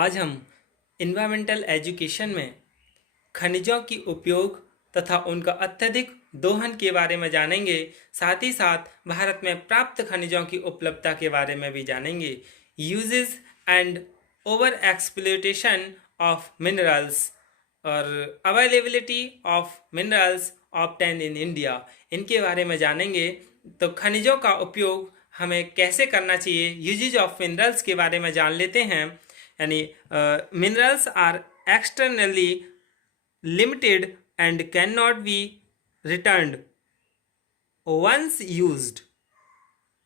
आज हम environmental education में खनिजों की उपयोग तथा उनका अत्यधिक दोहन के बारे में जानेंगे। साथ ही साथ भारत में प्राप्त खनिजों की उपलब्धता के बारे में भी जानेंगे। Uses and over exploitation of minerals और availability of minerals obtained in India, इनके बारे में जानेंगे। तो खनिजों का उपयोग हमें कैसे करना चाहिए, यूजेज ऑफ मिनरल्स के बारे में जान लेते हैं। यानी minerals are externally limited and cannot be returned once used,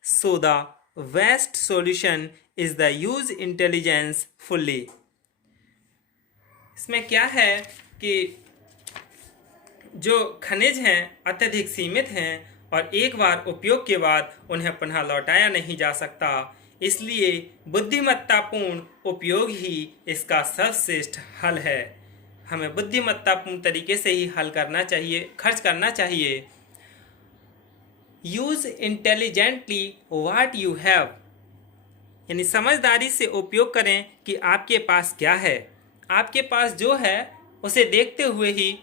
so the best solution is the use intelligence fully। इसमें क्या है कि जो खनिज हैं अत्यधिक सीमित हैं और एक बार उपयोग के बाद उन्हें पुनः लौटाया नहीं जा सकता, इसलिए बुद्धिमत्तापूर्ण उपयोग ही इसका सर्वश्रेष्ठ हल है। हमें बुद्धिमत्तापूर्ण तरीके से ही हल करना चाहिए, खर्च करना चाहिए। Use intelligently what you have, यानी समझदारी से उपयोग करें कि आपके पास क्या है। आपके पास जो है उसे देखते हुए ही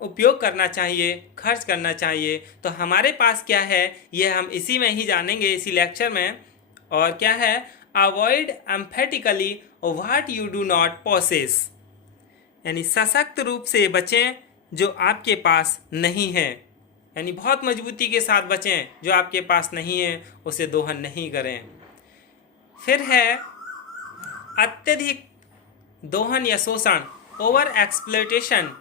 उपयोग करना चाहिए, खर्च करना चाहिए। तो हमारे पास क्या है यह हम इसी में ही जानेंगे, इसी लेक्चर में। और क्या है, avoid emphatically what you do not possess, यानी सशक्त रूप से बचें जो आपके पास नहीं है। यानी बहुत मजबूती के साथ बचें, जो आपके पास नहीं है उसे दोहन नहीं करें। फिर है अत्यधिक दोहन या शोषण, ओवर एक्सप्लोइटेशन।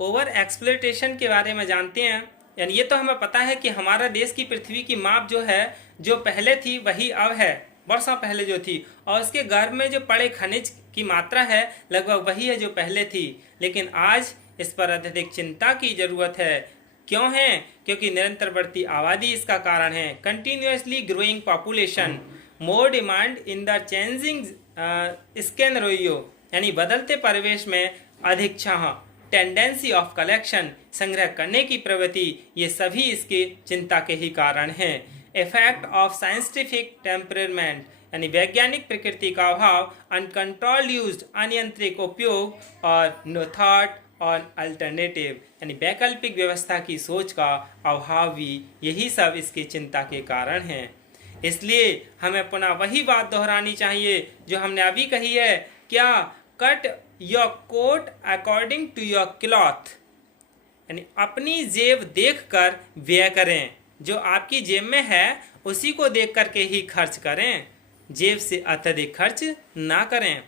ओवर एक्सप्लोइटेशन के बारे में जानते हैं। यानी ये तो हमें पता है कि हमारा देश की पृथ्वी की माप जो है, जो पहले थी वही अब है, वर्षों पहले जो थी, और उसके गर्भ में जो पड़े खनिज की मात्रा है लगभग वही है जो पहले थी। लेकिन आज इस पर अत्यधिक चिंता की जरूरत है। क्यों है? क्योंकि निरंतर बढ़ती आबादी इसका कारण है। Continuously growing population, more demand in the changing scenario, यानी बदलते परिवेश में अधिक चाह, टेंडेंसी ऑफ कलेक्शन, संग्रह करने की प्रवृत्ति, ये सभी इसके चिंता के ही कारण हैं। इफेक्ट ऑफ साइंटिफिक टेम्परमेंट, यानी वैज्ञानिक प्रकृति का अभाव, अनकंट्रोल्ड यूज, अनियंत्रित उपयोग, और नो थॉट ऑन अल्टरनेटिव, यानी वैकल्पिक व्यवस्था की सोच का अभाव भी, यही सब इसकी चिंता के कारण हैं। इसलिए हमें पुनः वही बात दोहरानी चाहिए जो हमने अभी कही है। क्या? Cut your coat according to your cloth, यानी अपनी जेब देखकर व्यय करें। जो आपकी जेब में है उसी को देख करके ही खर्च करें, जेब से अत्यधिक खर्च ना करें।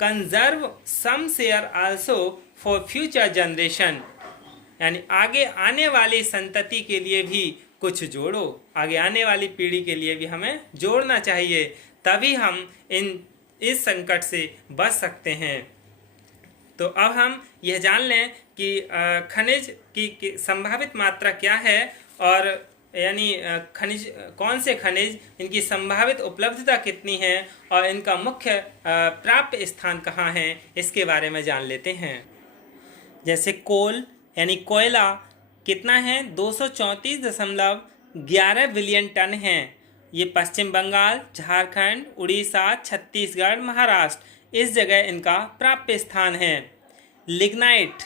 Conserve some share also for future generation, यानी आगे आने वाली संतति के लिए भी कुछ जोड़ो। आगे आने वाली पीढ़ी के लिए भी हमें जोड़ना चाहिए, तभी हम इस संकट से बच सकते हैं। तो अब हम यह जान लें कि खनिज की संभावित मात्रा क्या है, और यानी खनिज, कौन से खनिज, इनकी संभावित उपलब्धता कितनी है और इनका मुख्य प्राप्त स्थान कहाँ है, इसके बारे में जान लेते हैं। जैसे कोल यानी कोयला कितना है, 234.11 बिलियन टन है। ये पश्चिम बंगाल, झारखंड, उड़ीसा, छत्तीसगढ़, महाराष्ट्र, इस जगह इनका प्राप्य स्थान है। लिग्नाइट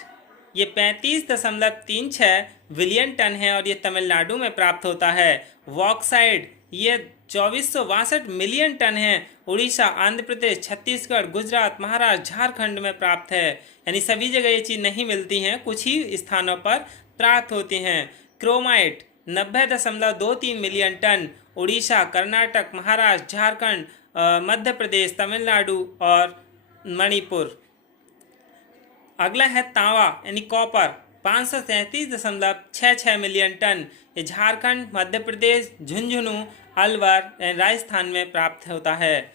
ये 35.36 बिलियन टन है और ये तमिलनाडु में प्राप्त होता है। बॉक्साइट ये 2462 मिलियन टन है, उड़ीसा, आंध्र प्रदेश, छत्तीसगढ़, गुजरात, महाराष्ट्र, झारखंड में प्राप्त है। यानी सभी जगह ये चीज़ नहीं मिलती हैं, कुछ ही स्थानों पर प्राप्त होती हैं। Chromite 90.23 million tonne, Orissa, Karnataka, Maharashtra, Jharkhand, Madhya Pradesh, Tamil Nadu और मणिपुर। अगला है तांबा यानी कॉपर, 533.66 मिलियन टन, ये झारखंड, मध्य प्रदेश, झुंझुनू, अलवर राजस्थान में प्राप्त होता है।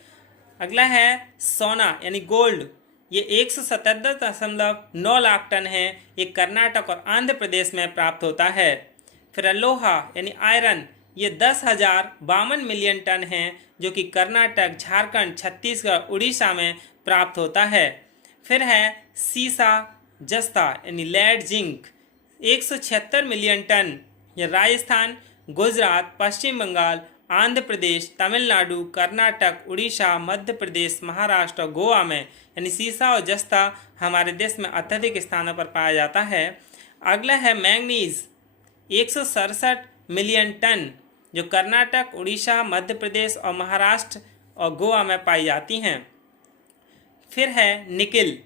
अगला है सोना यानी गोल्ड, ये 177.9 लाख टन है, ये कर्नाटक और आंध्र प्रदेश में प्राप्त होता है। फिर लोहा यानी आयरन, ये 10,052 मिलियन टन है, जो कि कर्नाटक, झारखंड, छत्तीसगढ़, उड़ीसा में प्राप्त होता है। फिर है सीसा जस्ता यानी लेड जिंक, 176 मिलियन टन, ये राजस्थान, गुजरात, पश्चिम बंगाल आंध्र प्रदेश, तमिलनाडु, कर्नाटक, उड़ीसा, मध्य प्रदेश, महाराष्ट्र और गोवा में, यानी सीसा और जस्ता हमारे देश में अत्यधिक स्थानों पर पाया जाता है। अगला है मैंगनीज, 167 मिलियन टन, जो कर्नाटक, उड़ीसा, मध्य प्रदेश और महाराष्ट्र और गोवा में पाई जाती हैं। फिर है निकिल,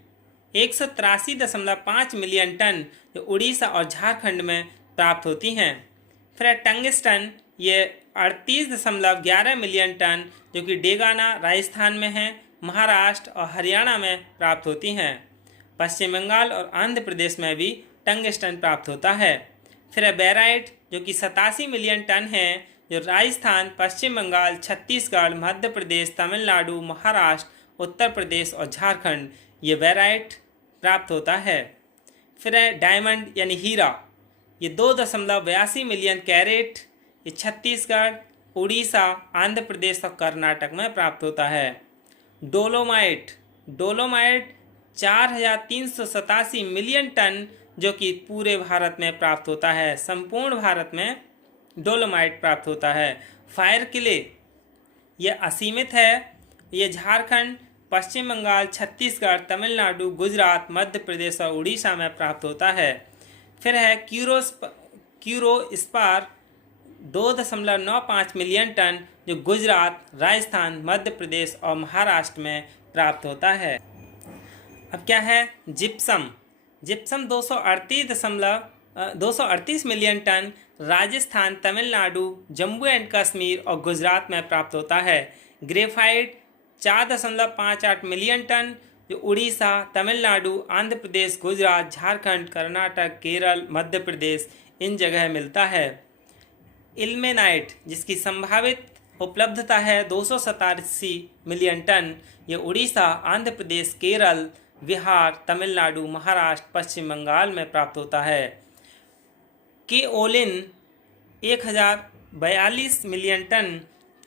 183.5 मिलियन टन, जो उड़ीसा और झारखंड में प्राप्त होती हैं। फिर है टंगस्टन, ये 38.11 मिलियन टन, जो कि डेगाना राजस्थान में है, महाराष्ट्र और हरियाणा में प्राप्त होती हैं। पश्चिम बंगाल और आंध्र प्रदेश में भी टंगस्टन प्राप्त होता है। फिर है बेराइट, जो कि 87 मिलियन टन है, जो राजस्थान, पश्चिम बंगाल, छत्तीसगढ़, मध्य प्रदेश, तमिलनाडु, महाराष्ट्र, उत्तर प्रदेश और झारखंड ये बेराइट प्राप्त होता है। फिर है डायमंड यानी हीरा, ये 2.82 मिलियन कैरेट, ये छत्तीसगढ़, उड़ीसा, आंध्र प्रदेश और कर्नाटक में प्राप्त होता है। डोलोमाइट, 4,387 मिलियन टन, जो कि पूरे भारत में प्राप्त होता है। संपूर्ण भारत में डोलोमाइट प्राप्त होता है। फायर किले, ये असीमित है, ये झारखंड, पश्चिम बंगाल, छत्तीसगढ़, तमिलनाडु, गुजरात, मध्य प्रदेश और उड़ीसा में प्राप्त होता है। फिर है क्यूरोस्पार, 2.95 मिलियन टन, जो गुजरात, राजस्थान, मध्य प्रदेश और महाराष्ट्र में प्राप्त होता है। अब क्या है gypsum, 238 million ton, Rajasthan, Tamil Nadu, Jammu and Kashmir और गुजरात में प्राप्त होता है। ग्रेफाइट 4.58 मिलियन टन, जो उड़ीसा, तमिलनाडु, आंध्र प्रदेश, गुजरात, झारखंड, कर्नाटक, केरल, मध्य प्रदेश इन जगह मिलता है। इल्मेनाइट, जिसकी संभावित उपलब्धता है 287 मिलियन टन, ये उड़ीसा, आंध्र प्रदेश, केरल, बिहार, तमिलनाडु, महाराष्ट्र, पश्चिम बंगाल में प्राप्त होता है। केओलिन 1042 मिलियन टन,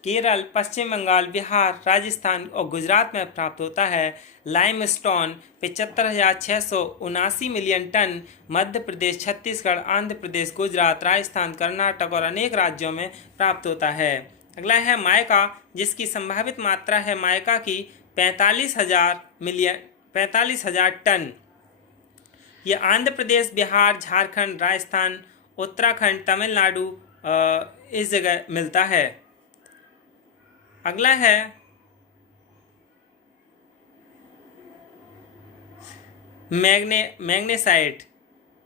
केरल, पश्चिम बंगाल, बिहार, राजस्थान और गुजरात में प्राप्त होता है। Limestone 75,679 million ton, Madhya Pradesh, Chhattisgarh, Andhra Pradesh, Gujarat, Rajasthan, Karnataka और अनेक राज्यों में प्राप्त होता है। अगला है मायका, जिसकी संभावित मात्रा है मायका की 45,000 टन। ये आंध्र प्रदेश, बिहार, झारखंड, राजस्थान, उत्तराखंड, तमिलनाडु इस जगह मिलता है। अगला है मैग्नेसाइट,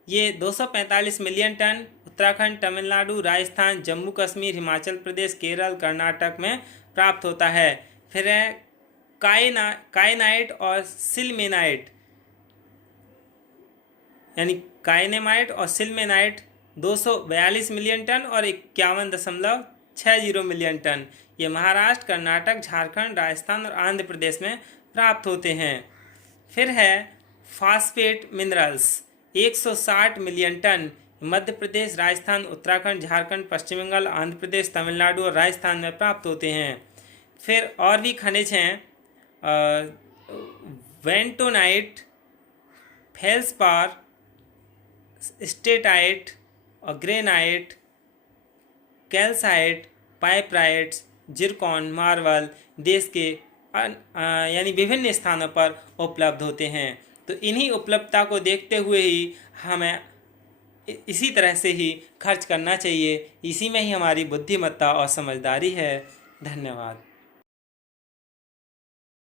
ये 245 मिलियन टन, उत्तराखंड, तमिलनाडु, राजस्थान, जम्मू कश्मीर, हिमाचल प्रदेश, केरल, कर्नाटक में प्राप्त होता है। फिर है काइनाइट और सिल्मेनाइट, यानी काइनेमाइट और सिल्मेनाइट 242 मिलियन टन और 51.60 मिलियन टन, ये महाराष्ट्र, कर्नाटक, झारखंड, राजस्थान और आंध्र प्रदेश में प्राप्त होते हैं। फिर है phosphate minerals, 160 million ton, Madhya Pradesh, Rajasthan, Uttarakhand, Jharkhand, पश्चिम बंगाल, आंध्र प्रदेश, तमिलनाडु और राजस्थान में प्राप्त होते हैं। फिर और भी खनिज हैं, वेंटोनाइट, फेल्सपार, स्टेटाइट और ग्रेनाइट, कैल्साइट, पाइपराइट्स, जिरकॉन, मार्बल देश के यानी विभिन्न स्थानों पर उपलब्ध होते हैं। तो इन्हीं उपलब्धता को देखते हुए ही हमें इसी तरह से ही खर्च करना चाहिए। इसी में ही हमारी बुद्धिमत्ता और समझदारी है। धन्यवाद।